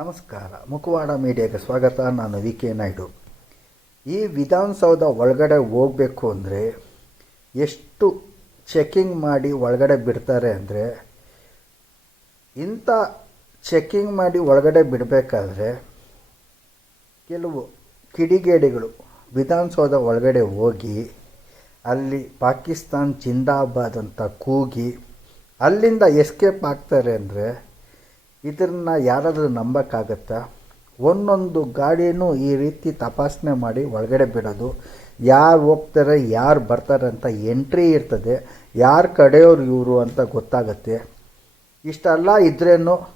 ನಮಸ್ಕಾರ, ಮುಖವಾಡ ಮೀಡಿಯಾಗೆ ಸ್ವಾಗತ. ನಾನು ವಿ ಕೆ ನಾಯ್ಡು. ಈ ವಿಧಾನಸೌಧ ಒಳಗಡೆ ಹೋಗಬೇಕು ಅಂದರೆ, ಎಷ್ಟು ಚೆಕಿಂಗ್ ಮಾಡಿ ಒಳಗಡೆ ಬಿಡ್ತಾರೆ ಅಂದರೆ, ಇಂಥ ಚೆಕಿಂಗ್ ಮಾಡಿ ಒಳಗಡೆ ಬಿಡಬೇಕಾದ್ರೆ, ಕೆಲವು ಕಿಡಿಗೇಡಿಗಳು ವಿಧಾನಸೌಧ ಒಳಗಡೆ ಹೋಗಿ ಅಲ್ಲಿ ಪಾಕಿಸ್ತಾನ್ ಜಿಂದಾಬಾದ್ ಅಂತ ಕೂಗಿ ಅಲ್ಲಿಂದ ಎಸ್ಕೇಪ್ ಆಗ್ತಾರೆ ಅಂದರೆ ಇದನ್ನು ಯಾರಾದರೂ ನಂಬೋಕ್ಕಾಗತ್ತಾ? ಒಂದೊಂದು ಗಾಡಿನೂ ಈ ರೀತಿ ತಪಾಸಣೆ ಮಾಡಿ ಒಳಗಡೆ ಬಿಡೋದು. ಯಾರು ಹೋಗ್ತಾರೆ, ಯಾರು ಬರ್ತಾರೆ ಅಂತ ಎಂಟ್ರಿ ಇರ್ತದೆ. ಯಾರು ಕಡೆಯವರು ಇವರು ಅಂತ ಗೊತ್ತಾಗತ್ತೆ. ಇಷ್ಟೆಲ್ಲ ಇದ್ರೇನು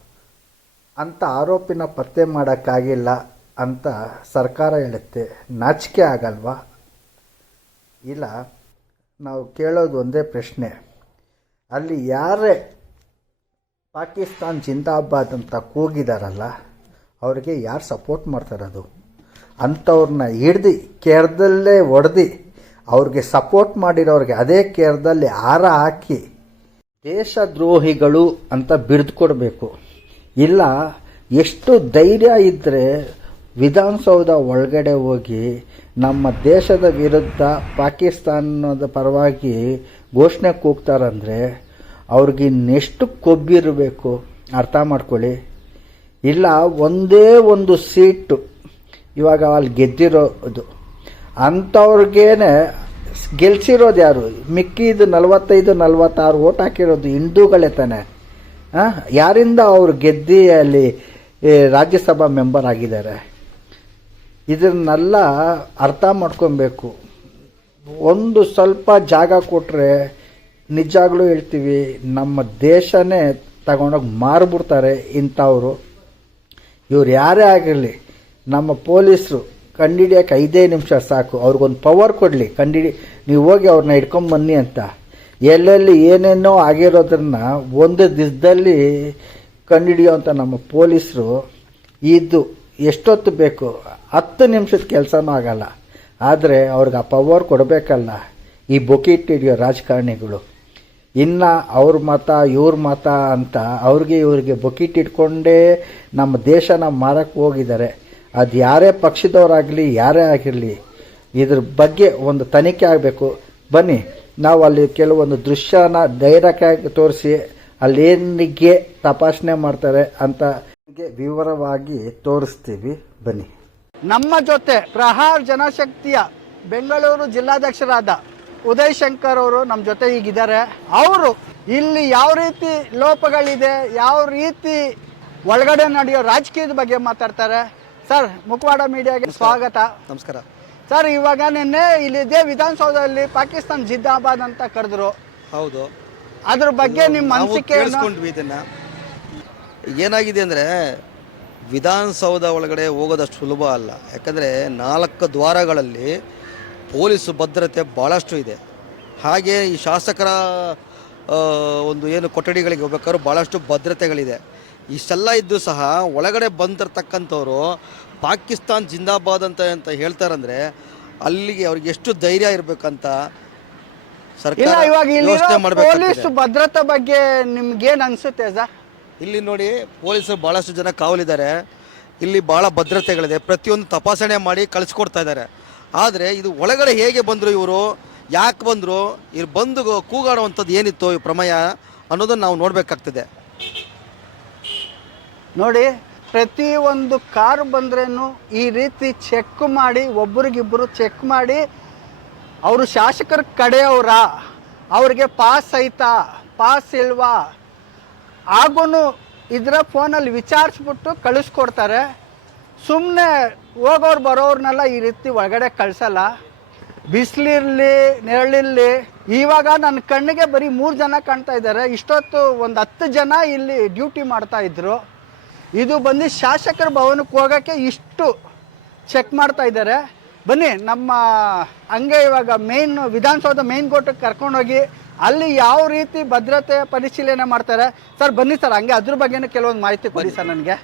ಅಂತ ಆರೋಪಿನ ಪತ್ತೆ ಮಾಡೋಕ್ಕಾಗಿಲ್ಲ ಅಂತ ಸರ್ಕಾರ ಹೇಳುತ್ತೆ. ನಾಚಿಕೆ ಆಗಲ್ವಾ? ಇಲ್ಲ. ನಾವು ಕೇಳೋದು ಒಂದೇ ಪ್ರಶ್ನೆ. ಅಲ್ಲಿ ಯಾರೇ ಪಾಕಿಸ್ತಾನ್ ಜಿಂದಾಬಾದ್ ಅಂತ ಕೂಗಿದಾರಲ್ಲ, ಅವ್ರಿಗೆ ಯಾರು ಸಪೋರ್ಟ್ ಮಾಡ್ತಾರದು? ಅಂಥವ್ರನ್ನ ಹಿಡ್ದು ಕೇರದಲ್ಲೇ ಒಡ್ದು ಅವ್ರಿಗೆ ಸಪೋರ್ಟ್ ಮಾಡಿರೋರಿಗೆ ಅದೇ ಕೇರದಲ್ಲಿ ಹಾರ ಹಾಕಿ ದೇಶದ್ರೋಹಿಗಳು ಅಂತ ಬಿಡ್ದು ಕೊಡಬೇಕು. ಇಲ್ಲ, ಎಷ್ಟು ಧೈರ್ಯ ಇದ್ದರೆ ವಿಧಾನಸೌಧ ಒಳಗಡೆ ಹೋಗಿ ನಮ್ಮ ದೇಶದ ವಿರುದ್ಧ ಪಾಕಿಸ್ತಾನದ ಪರವಾಗಿ ಘೋಷಣೆ ಕೂಗ್ತಾರಂದರೆ ಅವ್ರಿಗೆ ಇನ್ನೆಷ್ಟು ಕೊಬ್ಬಿರಬೇಕು ಅರ್ಥ ಮಾಡ್ಕೊಳ್ಳಿ. ಇಲ್ಲ, ಒಂದೇ ಒಂದು ಸೀಟು ಇವಾಗ ಅಲ್ಲಿ ಗೆದ್ದಿರೋದು. ಅಂಥವ್ರಿಗೇನೆ ಗೆಲ್ಸಿರೋದು ಯಾರು? ಮಿಕ್ಕಿದು ನಲವತ್ತೈದು, ನಲವತ್ತಾರು ಓಟ್ ಹಾಕಿರೋದು ಹಿಂದೂಗಳೇ ತಾನೆ? ಯಾರಿಂದ ಅವರು ಗೆದ್ದಿ ಅಲ್ಲಿ ರಾಜ್ಯಸಭಾ ಮೆಂಬರ್ ಆಗಿದ್ದಾರೆ? ಇದನ್ನೆಲ್ಲ ಅರ್ಥ ಮಾಡ್ಕೊಬೇಕು. ಒಂದು ಸ್ವಲ್ಪ ಜಾಗ ಕೊಟ್ಟರೆ ನಿಜಾಗ್ಲೂ ಹೇಳ್ತೀವಿ, ನಮ್ಮ ದೇಶನೇ ತಗೊಂಡೋಗಿ ಮಾರ್ಬಿಡ್ತಾರೆ ಇಂಥವ್ರು. ಇವ್ರು ಯಾರೇ ಆಗಿರಲಿ, ನಮ್ಮ ಪೊಲೀಸರು ಕಂಡಿಡಿಯೋಕೆ ಐದೇ ನಿಮಿಷ ಸಾಕು, ಅವ್ರಿಗೊಂದು ಪವರ್ ಕೊಡಲಿ ಕಂಡಿಡಿ ನೀವು ಹೋಗಿ ಅವ್ರನ್ನ ಹಿಡ್ಕೊಂಬನ್ನಿ ಅಂತ. ಎಲ್ಲೆಲ್ಲಿ ಏನೇನೋ ಆಗಿರೋದನ್ನ ಒಂದು ದಿವಸದಲ್ಲಿ ಅಂತ ನಮ್ಮ ಪೊಲೀಸರು ಇದ್ದು ಎಷ್ಟೊತ್ತು ಬೇಕು? ಹತ್ತು ನಿಮಿಷದ ಕೆಲಸನೂ ಆಗಲ್ಲ ಆದರೆ ಅವ್ರಿಗೆ ಆ ಪವರ್ ಕೊಡಬೇಕಲ್ಲ. ಈ ಬೊಕಿಟ್ ಹಿಡಿಯೋ ರಾಜಕಾರಣಿಗಳು. ಇನ್ನು ಅವ್ರ ಮತ, ಇವ್ರ ಮತ ಅಂತ ಅವ್ರಿಗೆ ಇವ್ರಿಗೆ ಬೊಕಿಟ್ ಇಟ್ಕೊಂಡೇ ನಮ್ಮ ದೇಶನ ಮಾರಕ್ಕೆ ಹೋಗಿದ್ದಾರೆ. ಅದು ಯಾರೇ ಪಕ್ಷದವರಾಗಲಿ, ಯಾರೇ ಆಗಿರಲಿ, ಇದ್ರ ಬಗ್ಗೆ ಒಂದು ತನಿಖೆ ಆಗಬೇಕು. ಬನ್ನಿ, ನಾವು ಅಲ್ಲಿ ಕೆಲವೊಂದು ದೃಶ್ಯನ ಧೈರ್ಯಕ್ಕಾಗಿ ತೋರಿಸಿ ಅಲ್ಲೇನಿಗೆ ತಪಾಸಣೆ ಮಾಡ್ತಾರೆ ಅಂತ ವಿವರವಾಗಿ ತೋರಿಸ್ತೀವಿ. ಬನ್ನಿ. ನಮ್ಮ ಜೊತೆ ಪ್ರಹಾರ್ ಜನಶಕ್ತಿಯ ಬೆಂಗಳೂರು ಜಿಲ್ಲಾಧ್ಯಕ್ಷರಾದ ಉದಯ್ ಶಂಕರ್ ಅವರು ನಮ್ಮ ಜೊತೆ ಈಗಿದ್ದಾರೆ ಅವರು ಇಲ್ಲಿ ಯಾವ ರೀತಿ ಲೋಪಗಳಿದೆ ಯಾವ ರೀತಿ ಒಳಗಡೆ ನಡೆಯೋ ರಾಜಕೀಯದ ಬಗ್ಗೆ ಮಾತಾಡ್ತಾರೆ. ಸರ್ ಮುಖವಾಡ ಮೀಡಿಯಾಗೆ ಸ್ವಾಗತ. ನಮಸ್ಕಾರ. ಸರ್ ಇವಾಗ ನಿನ್ನೆ ಇಲ್ಲಿದೆ ವಿಧಾನಸೌಧದಲ್ಲಿ ಪಾಕಿಸ್ತಾನ್ ಜಿಂದಾಬಾದ್ ಅಂತ ಕರೆದ್ರು. ಹೌದು. ಅದ್ರ ಬಗ್ಗೆ ನಿಮ್ಮ ಅನಿಸಿಕೆ ಇದನ್ನ. ಏನಾಗಿದೆ ಅಂದರೆ ವಿಧಾನಸೌಧ ಒಳಗಡೆ ಹೋಗೋದಷ್ಟು ಸುಲಭ ಅಲ್ಲ. ಯಾಕಂದರೆ ನಾಲ್ಕು ದ್ವಾರಗಳಲ್ಲಿ ಪೊಲೀಸ್ ಭದ್ರತೆ ಭಾಳಷ್ಟು ಇದೆ. ಹಾಗೆ ಈ ಶಾಸಕರ ಒಂದು ಏನು ಕೊಠಡಿಗಳಿಗೆ ಹೋಗ್ಬೇಕಾದ್ರೂ ಭಾಳಷ್ಟು ಭದ್ರತೆಗಳಿದೆ. ಇಷ್ಟೆಲ್ಲ ಇದ್ದು ಸಹ ಒಳಗಡೆ ಬಂದಿರತಕ್ಕಂಥವ್ರು ಪಾಕಿಸ್ತಾನ್ ಜಿಂದಾಬಾದ್ ಅಂತ ಅಂತ ಹೇಳ್ತಾರಂದ್ರೆ ಅಲ್ಲಿಗೆ ಅವ್ರಿಗೆ ಎಷ್ಟು ಧೈರ್ಯ ಇರಬೇಕಂತ ಸರ್ಕಾರ ಯೋಚನೆ ಪೊಲೀಸ್ ಭದ್ರತೆ ಬಗ್ಗೆ ನಿಮ್ಗೇನು ಅನ್ಸುತ್ತೆ ಸರ್? ಇಲ್ಲಿ ನೋಡಿ ಪೊಲೀಸರು ಭಾಳಷ್ಟು ಜನ ಕಾವಲಿದ್ದಾರೆ. ಇಲ್ಲಿ ಭಾಳ ಭದ್ರತೆಗಳಿದೆ. ಪ್ರತಿಯೊಂದು ತಪಾಸಣೆ ಮಾಡಿ ಕಳಿಸ್ಕೊಡ್ತಾ ಇದ್ದಾರೆ. ಆದರೆ ಇದು ಒಳಗಡೆ ಹೇಗೆ ಬಂದರು ಇವರು? ಯಾಕೆ ಬಂದರು? ಇವ್ರು ಬಂದು ಕೂಗಾಡುವಂಥದ್ದು ಏನಿತ್ತು ಈ ಪ್ರಮೇಯ ಅನ್ನೋದನ್ನು ನಾವು ನೋಡಬೇಕಾಗ್ತದೆ. ನೋಡಿ ಪ್ರತಿ ಒಂದು ಕಾರ್ ಬಂದ್ರೇನು ಈ ರೀತಿ ಚೆಕ್ ಮಾಡಿ ಒಬ್ಬರಿಗಿಬ್ಬರು ಚೆಕ್ ಮಾಡಿ, ಅವರು ಶಾಸಕರ ಕಡೆಯವರ? ಅವ್ರಿಗೆ ಪಾಸ್ ಐತಾ ಪಾಸ್ ಇಲ್ವಾ? ಆಗೂ ಇದರ ಫೋನಲ್ಲಿ ವಿಚಾರಿಸ್ಬಿಟ್ಟು ಕಳಿಸ್ಕೊಡ್ತಾರೆ. ಸುಮ್ಮನೆ ಹೋಗೋರು ಬರೋರ್ನೆಲ್ಲ ಈ ರೀತಿ ಒಳಗಡೆ ಕಳಿಸಲ್ಲ. ಬಿಸಿಲಿರಲಿ, ನೆರಳಿರಲಿ, ಇವಾಗ ನನ್ನ ಕಣ್ಣಿಗೆ ಬರೀ ಮೂರು ಜನ ಕಾಣ್ತಾ ಇದ್ದಾರೆ. ಇಷ್ಟೊತ್ತು ಒಂದು ಹತ್ತು ಜನ ಇಲ್ಲಿ ಡ್ಯೂಟಿ ಮಾಡ್ತಾ ಇದ್ರು. ಇದು ಬಂದು ಶಾಸಕರ ಭವನಕ್ಕೆ ಹೋಗೋಕ್ಕೆ ಇಷ್ಟು ಚೆಕ್ ಮಾಡ್ತಾ ಇದ್ದಾರೆ. ಬನ್ನಿ, ನಮ್ಮ ಹಂಗೆ ಇವಾಗ ಮೇನ್ ವಿಧಾನಸೌಧ ಮೇನ್ ಕೋರ್ಟಿಗೆ ಕರ್ಕೊಂಡೋಗಿ ಅಲ್ಲಿ ಯಾವ ರೀತಿ ಭದ್ರತೆ ಪರಿಶೀಲನೆ ಮಾಡ್ತಾರೆ? ಸರ್ ಬನ್ನಿ ಸರ್ ಹಂಗೆ ಅದ್ರ ಬಗ್ಗೆನೂ ಕೆಲವೊಂದು ಮಾಹಿತಿ ಕೊಡಿ ಸರ್ ನನಗೆ.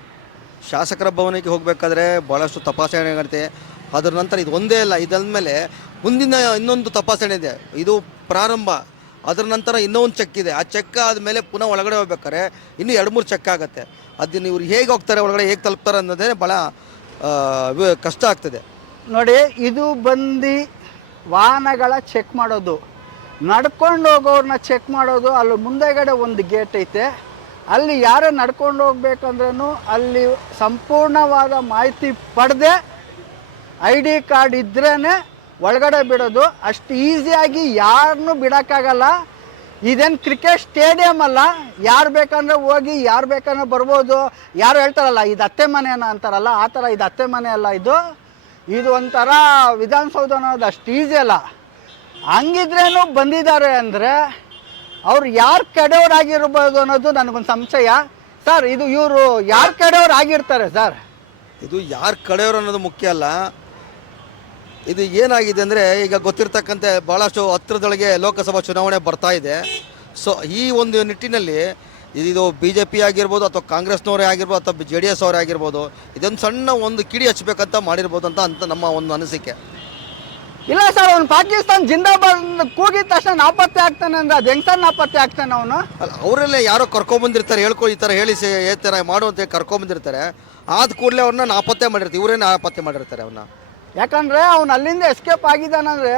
ಶಾಸಕರ ಭವನಕ್ಕೆ ಹೋಗಬೇಕಾದ್ರೆ ಭಾಳಷ್ಟು ತಪಾಸಣೆ ಆಗುತ್ತೆ ಅದರ ನಂತರ ಇದು ಒಂದೇ ಅಲ್ಲ ಇದಾದ್ಮೇಲೆ ಮುಂದಿನ ಇನ್ನೊಂದು ತಪಾಸಣೆ ಇದೆ. ಇದು ಪ್ರಾರಂಭ. ಅದರ ನಂತರ ಇನ್ನೂ ಒಂದು ಚೆಕ್ ಇದೆ. ಆ ಚೆಕ್ ಆದಮೇಲೆ ಪುನಃ ಒಳಗಡೆ ಹೋಗ್ಬೇಕಾದ್ರೆ ಇನ್ನೂ ಎರಡು ಮೂರು ಚೆಕ್ ಆಗುತ್ತೆ. ಅದನ್ನ ಇವ್ರು ಹೇಗೆ ಹೋಗ್ತಾರೆ ಒಳಗಡೆ ಹೇಗೆ ತಲುಪ್ತಾರೆ ಅನ್ನೋದೇ ಭಾಳ ಕಷ್ಟ ಆಗ್ತದೆ. ನೋಡಿ ಇದು ಬಂದು ವಾಹನಗಳ ಚೆಕ್ ಮಾಡೋದು. ನಡ್ಕೊಂಡು ಹೋಗೋರನ್ನ ಚೆಕ್ ಮಾಡೋದು, ಅಲ್ಲಿ ಮುಂದೆಗಡೆ ಒಂದು ಗೇಟ್ ಐತೆ. ಅಲ್ಲಿ ಯಾರೇ ನಡ್ಕೊಂಡು ಹೋಗ್ಬೇಕಂದ್ರೂ ಅಲ್ಲಿ ಸಂಪೂರ್ಣವಾದ ಮಾಹಿತಿ ಪಡೆದೇ ಐ ಡಿ ಕಾರ್ಡ್ ಇದ್ರೇ ಒಳಗಡೆ ಬಿಡೋದು. ಅಷ್ಟು ಈಸಿಯಾಗಿ ಯಾರನ್ನೂ ಬಿಡೋಕ್ಕಾಗಲ್ಲ. ಇದೇನು ಕ್ರಿಕೆಟ್ ಸ್ಟೇಡಿಯಮ್ ಅಲ್ಲ. ಯಾರು ಬೇಕಂದ್ರೆ ಹೋಗಿ, ಯಾರು ಬೇಕಂದ್ರೆ ಬರ್ಬೋದು. ಯಾರು ಹೇಳ್ತಾರಲ್ಲ, ಇದು ಅತ್ತೆ ಮನೆನ? ಅಂತಾರಲ್ಲ, ಆ ಥರ ಇದು ಅತ್ತೆ ಮನೆ ಅಲ್ಲ ಇದು. ಇದು ಒಂಥರ ವಿಧಾನಸೌಧ ಅನ್ನೋದು ಅಷ್ಟು ಈಸಿ ಅಲ್ಲ. ಹಂಗಿದ್ರೇನು ಬಂದಿದ್ದಾರೆ ಅಂದರೆ ಅವ್ರು ಯಾರು ಕಡೆಯವ್ರಾಗಿರ್ಬೋದು ಅನ್ನೋದು ನನಗೊಂದು ಸಂಶಯ. ಸರ್, ಇದು ಇವರು ಯಾರು ಕಡೆಯವ್ರು ಆಗಿರ್ತಾರೆ ಸರ್? ಇದು ಯಾರು ಕಡೆಯವರು ಅನ್ನೋದು ಮುಖ್ಯ ಅಲ್ಲ. ಇದು ಏನಾಗಿದೆ ಅಂದರೆ ಈಗ ಗೊತ್ತಿರ್ತಕ್ಕಂತೆ ಭಾಳಷ್ಟು ಹತ್ತಿರದೊಳಗೆ ಲೋಕಸಭಾ ಚುನಾವಣೆ ಬರ್ತಾ ಇದೆ. ಸೊ ಈ ಒಂದು ನಿಟ್ಟಿನಲ್ಲಿ ಇದು ಬಿ ಜೆ ಪಿ ಆಗಿರ್ಬೋದು ಅಥವಾ ಕಾಂಗ್ರೆಸ್ನವರೇ ಆಗಿರ್ಬೋದು ಅಥವಾ ಜೆ ಡಿ ಎಸ್ ಅವರೇ ಆಗಿರ್ಬೋದು, ಇದೊಂದು ಸಣ್ಣ ಒಂದು ಕಿಡಿ ಹಚ್ಚಬೇಕಂತ ಮಾಡಿರ್ಬೋದು ಅಂತ ಅಂತ ನಮ್ಮ ಒಂದು ಅನಿಸಿಕೆ. ಇಲ್ಲ ಸರ್ ಅವ್ನು ಪಾಕಿಸ್ತಾನ ಜಿಂದಾಬಾದ್ ಕೂಗಿದ ತಕ್ಷಣ ನಾಪತ್ತೆ ಆಗ್ತಾನೆ ಅಂದ್ರೆ ಅದು ಹೆಂಗ್ ಸರ್ ನಾಪತ್ತೆ ಆಗ್ತಾನೆ ಅವನು? ಅಲ್ಲ ಅವರೆಲ್ಲ ಯಾರೋ ಕರ್ಕೊಂಡ್ಬಂದಿರ್ತಾರೆ ಹೇಳ್ಕೊ ಈ ಥರ ಹೇಳಿ ಸೇ ಈ ಥರ ಮಾಡು ಅಂತ ಕರ್ಕೊಂಬಂದಿರ್ತಾರೆ ಆದ ಕೂಡಲೇ ಅವ್ರನ್ನ ನಾಪತ್ತೆ ಮಾಡಿರ್ತಾರೆ ಇವರೇ ನಾಪತ್ತೆ ಮಾಡಿರ್ತಾರೆ ಅವನ್ನ ಯಾಕಂದ್ರೆ ಅವ್ನು ಅಲ್ಲಿಂದ ಎಸ್ಕೇಪ್ ಆಗಿದ್ದಾನಂದ್ರೆ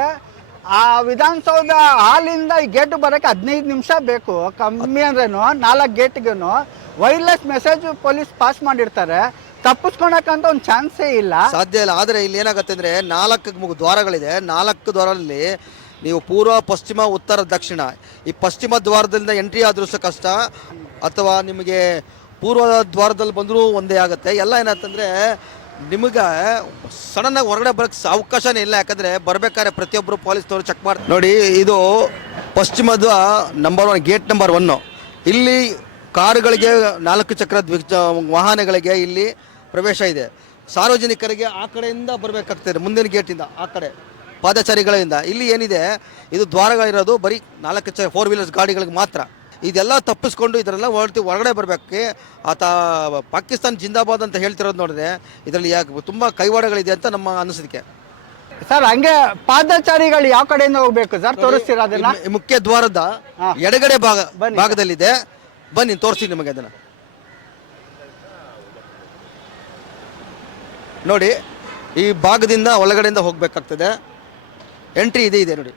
ಆ ವಿಧಾನಸೌಧ ಹಾಲಿಂದ ಈ ಗೇಟ್ ಬರೋಕೆ ಹದಿನೈದು ನಿಮಿಷ ಬೇಕು. ಕಮ್ಮಿ ಅಂದ್ರೇನು ನಾಲ್ಕು ಗೇಟ್ಗೂ ವೈರ್ಲೆಸ್ ಮೆಸೇಜ್ ಪೊಲೀಸ್ ಪಾಸ್ ಮಾಡಿರ್ತಾರೆ. ತಪ್ಪಿಸ್ಕೊಳಕ್ಕಂತ ಒಂದು ಚಾನ್ಸೇ ಇಲ್ಲ. ಸಾಧ್ಯ ಇಲ್ಲ. ಆದರೆ ಇಲ್ಲಿ ಏನಾಗುತ್ತೆ ಅಂದರೆ ನಾಲ್ಕು ದ್ವಾರಗಳಿದೆ. ನಾಲ್ಕು ದ್ವಾರದಲ್ಲಿ ನೀವು ಪೂರ್ವ, ಪಶ್ಚಿಮ, ಉತ್ತರ, ದಕ್ಷಿಣ. ಈ ಪಶ್ಚಿಮ ದ್ವಾರದಿಂದ ಎಂಟ್ರಿ ಆದರೂ ಸಹ ಕಷ್ಟ. ಅಥವಾ ನಿಮಗೆ ಪೂರ್ವ ದ್ವಾರದಲ್ಲಿ ಬಂದರೂ ಒಂದೇ ಆಗುತ್ತೆ. ಎಲ್ಲ ಏನಾಯ್ತಂದರೆ ನಿಮಗೆ ಸಡನ್ನಾಗಿ ಹೊರಗಡೆ ಬರೋಕ್ಕೆ ಅವಕಾಶನೇ ಇಲ್ಲ. ಯಾಕಂದರೆ ಬರಬೇಕಾದ್ರೆ ಪ್ರತಿಯೊಬ್ಬರು ಪೊಲೀಸ್ನವರು ಚೆಕ್ ಮಾಡಿ ನೋಡಿ, ಇದು ಪಶ್ಚಿಮದ number one gate number one ಇಲ್ಲಿ ಕಾರುಗಳಿಗೆ ನಾಲ್ಕು ಚಕ್ರ ವಾಹನಗಳಿಗೆ ಇಲ್ಲಿ ಪ್ರವೇಶ ಇದೆ. ಸಾರ್ವಜನಿಕರಿಗೆ ಆ ಕಡೆಯಿಂದ ಬರಬೇಕಾಗ್ತದೆ ಮುಂದಿನ ಗೇಟಿಂದ ಆ ಕಡೆ ಪಾದಚಾರಿಗಳಿಂದ. ಇಲ್ಲಿ ಏನಿದೆ ಇದು ದ್ವಾರಗಳಿರೋದು ಬರೀ ನಾಲ್ಕು ಚ ಫೋರ್ ವೀಲರ್ಸ್ ಗಾಡಿಗಳಿಗೆ ಮಾತ್ರ. ಇದೆಲ್ಲ ತಪ್ಪಿಸ್ಕೊಂಡು ಇದರೆಲ್ಲ ಹೊರಟಿ ಹೊರಗಡೆ ಬರಬೇಕು ಆತ ಪಾಕಿಸ್ತಾನ ಜಿಂದಾಬಾದ್ ಅಂತ ಹೇಳ್ತಿರೋದು ನೋಡಿದ್ರೆ ಇದರಲ್ಲಿ ಯಾಕೆ ತುಂಬ ಕೈವಾಡಗಳಿದೆ ಅಂತ ನಮ್ಮ ಅನಿಸಿಕೆ. ಸರ್ ಹಂಗೆ ಪಾದಚಾರಿಗಳು ಯಾವ ಕಡೆಯಿಂದ ಹೋಗ್ಬೇಕು? ಸರ್ ತೋರಿಸ್ತೀರಾ ಅದನ್ನ? ಮುಖ್ಯ ದ್ವಾರದ ಎಡಗಡೆ ಭಾಗ ಭಾಗದಲ್ಲಿದೆ. ಬನ್ನಿ ತೋರಿಸ್ತೀನಿ ನಿಮಗೆ ಅದನ್ನು. ನೋಡಿ ಈ ಭಾಗದಿಂದ ಒಳಗಡೆಯಿಂದ ಹೋಗ್ಬೇಕಾಗ್ತದೆ. ಎಂಟ್ರಿ ಇದೆ ಇದೆ ನೋಡಿ.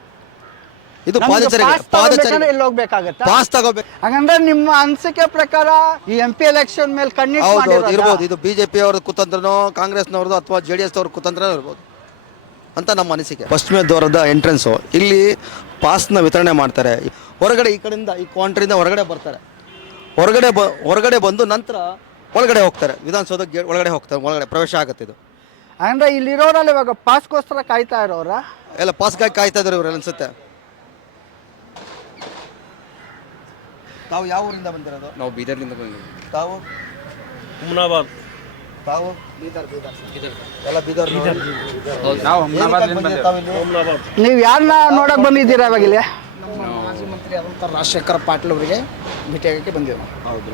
ಇದು ಪಾದಚಾರಿ ಪಾದಚಾರಿ ಎಲ್ಲಿ ಹೋಗ್ಬೇಕಾಗತ್ತಾ? ಪಾಸ್ ತಗೋಬೇಕು. ಹಾಗಂದ್ರೆ ನಿಮ್ಮ ಅನಿಸಿಕೆ ಪ್ರಕಾರ ಈ ಎಂ ಪಿ ಎಲೆಕ್ಷನ್ ಮೇಲೆ ಕಣ್ಣಿಟ್ಟು ಹೌದು ಹೌದು ಮಾಡಿರೋದಾ? ಇರ್ಬೋದು. ಇದು ಬಿಜೆಪಿ ಅವ್ರ ಕುತಂತ್ರನೋ ಕಾಂಗ್ರೆಸ್ನವ್ರದ್ದು ಅಥವಾ ಜೆ ಡಿ ಎಸ್ ಅವ್ರ ಕುತಂತ್ರನೋ ಇರ್ಬೋದು. ಅಂತ ನಮ್ಮ ಅನಿಸಿಕೆ. ಪಶ್ಚಿಮ ದ್ವಾರದ ಎಂಟ್ರೆನ್ಸ್ ಇಲ್ಲಿ ಪಾಸ್ನ ವಿತರಣೆ ಮಾಡ್ತಾರೆ. ಹೊರಗಡೆ ಈ ಕಡೆಯಿಂದ ಈ ಕ್ವಾಂಟ್ರಿಂದ ಹೊರಗಡೆ ಬರ್ತಾರೆ. ಹೊರಗಡೆ ಬ ಹೊರಗಡೆ ಬಂದು ನಂತರ ಒಳಗಡೆ ಹೋಗ್ತಾರೆ. ವಿಧಾನಸೌಧ ಗೇಟ್ ಒಳಗಡೆ ಹೋಗ್ತಾರೆ. ಒಳಗಡೆ ಪ್ರವೇಶ ಆಗುತ್ತೆ ಇದು. ಅಂದ್ರೆ ಇಲ್ಲಿರೋರಲ್ಲಿ ಇವಾಗ ಪಾಸ್ಗೋಸ್ಕರ ಕಾಯ್ತಾ ಇರೋರ? ಎಲ್ಲ ಪಾಸ್ಗಾಗಿ ಕಾಯ್ತಾ ಇದ್ದಾರೆ ಇವ್ರು ಅನ್ಸುತ್ತೆ. ತಾವು ಯಾವ ಊರಿಂದ ಬಂದಿರೋದು? ನಾವು ಬೀದರ್ನಿಂದ ಬಂದಿದ್ದೀವಿ. ತಾವು? ಹುಮ್ನಾಬಾದ್ ತಾವು? ಎಲ್ಲ ಬೀದರ್ ನಾವು ಹುಮ್ನಾಬಾದ್ ನೀವು ಯಾರನ್ನ ನೋಡಕ್ ಬಂದಿದ್ದೀರಾ ಇವಾಗ ಇಲ್ಲಿ? ಮಂತ್ರಿ ಆದಂಥ ರಾಜಶೇಖರ ಪಾಟೀಲ್ ಅವರಿಗೆ ಭೇಟಿಯಾಗಕ್ಕೆ ಹೌದು.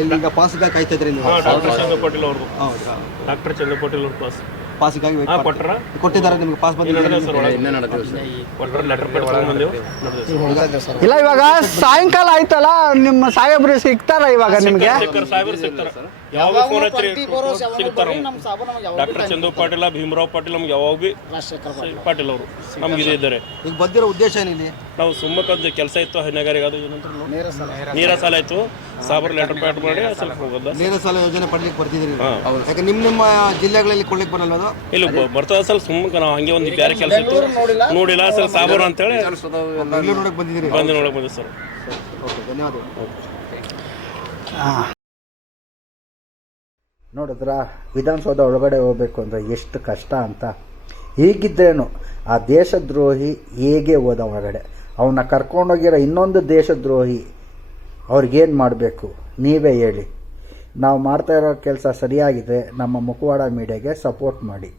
ಇಲ್ಲಿ ಈಗ ಪಾಸ್ ಕಾಯ್ತಾ ಇದ್ರಿ ನೀವು? ಡಾಕ್ಟರ್ ಚಂದ್ರ ಪಾಟೀಲ್ ಅವ್ರದ್ದು ಹೌದಾ ಡಾಕ್ಟರ್ ಚಂದ್ರ ಪಾಟೀಲ್ ಅವ್ರ ಪಾಸ್. ಪಾಸ್ಗಾಗಿ wait ಹಾಂ ಮಾಡ್ತಾ- ಕೊಟ್ರ? ಕೊಟ್ಟಿದ್ದಾರೆ ನಿಮ್ಗೆ ಪಾಸ್ ಬಂದಿದೆ ಸರ್ ಲೆಟರ್ ಬಂದೇವು. ಇಲ್ಲ ಇವಾಗ ಸಾಯಂಕಾಲ ಆಯ್ತಲ್ಲ ನಿಮ್ಮ ಸಾಹೇಬ್ರು ಸಿಗ್ತಾರ ಇವಾಗ ನಿಮ್ಗೆ? ಶೇಖರ್ ಸಾಹೇಬರು ಸಿಗ್ತಾರ. ಯಾವಾಗ ಫೋನ್ ಹಚ್ಚಿರಿ? ಸಿಗ್ತಾರ. ಡಾಕ್ಟರ್ ಚಂದು ಪಾಟೀಲ ಭೀಮರಾವ್ ಪಾಟೀಲ್ ನಮ್ಗೆ ಯಾವಾಗ ಬಿ ಪಾಟೀಲ್. ಅವರು ನಮ್ಗೆ ಇದು ಇದ್ದಾರೆ. ಈಗ ಬಂದಿರೋ ಉದ್ದೇಶ ಏನಿದೆ ನಾವು ಸುಮ್ಮಕ್ಕದ್ದು ಕೆಲಸ ಇತ್ತು ಹೈನಗಾರಿಗೆ ಅದು ಏನಂತ ನೀರ ಸಾಲ. ಇತ್ತು. ಸಾಬರ್ ಲೆಟರ್ ಪ್ಯಾಟ್ ಮಾಡಿ ಸ್ವಲ್ಪ ಹೋಗೋದ. ನೀರ ಸಾಲ ಯೋಜನೆ ಪಡ್ಲಿಕ್ಕೆ ಬರ್ತಿದ್ದೀರಿ. ಯಾಕೆ ನಿಮ್ಮ ನಿಮ್ಮ ಜಿಲ್ಲೆಗಳಲ್ಲಿ ಕೊಡ್ಲಿಕ್ಕೆ ಬರಲ್ಲ ಅದು? ಇಲ್ಲಿ ಬರ್ತದ ಸ್ವಲ್ಪ ಸುಮ್ಮಕ್ಕೆ ನಾವು ಹಂಗೆ ಒಂದು ಬೇರೆ ಕೆಲಸ ಇತ್ತು. ನೋಡಿಲ್ಲ? ಸರ್ ಸಾಬರ್ ಅಂತೇಳಿ ಬಂದು ನೋಡಕ್ಕೆ ಬಂದಿದ್ದೀರಿ? ಬಂದು ನೋಡಕ್ ಬಂದಿವಿ ಸರ್. ಓಕೆ ಧನ್ಯವಾದಗಳು. ನೋಡಿದ್ರ ವಿಧಾನಸೌಧ ಒಳಗಡೆ ಹೋಗ್ಬೇಕು ಅಂದರೆ ಎಷ್ಟು ಕಷ್ಟ ಅಂತ. ಹೀಗಿದ್ರೇನು ಆ ದೇಶದ್ರೋಹಿ ಹೇಗೆ ಹೋದ ಒಳಗಡೆ ಅವನ್ನ ಕರ್ಕೊಂಡೋಗಿರೋ ಇನ್ನೊಂದು ದೇಶದ್ರೋಹಿ ಅವ್ರಿಗೇನು ಮಾಡಬೇಕು? ನೀವೇ ಹೇಳಿ. ನಾವು ಮಾಡ್ತಾ ಇರೋ ಕೆಲಸ ಸರಿಯಾಗಿದೆ. ನಮ್ಮ ಮುಖವಾಡ ಮೀಡಿಯಾಗೆ ಸಪೋರ್ಟ್ ಮಾಡಿ.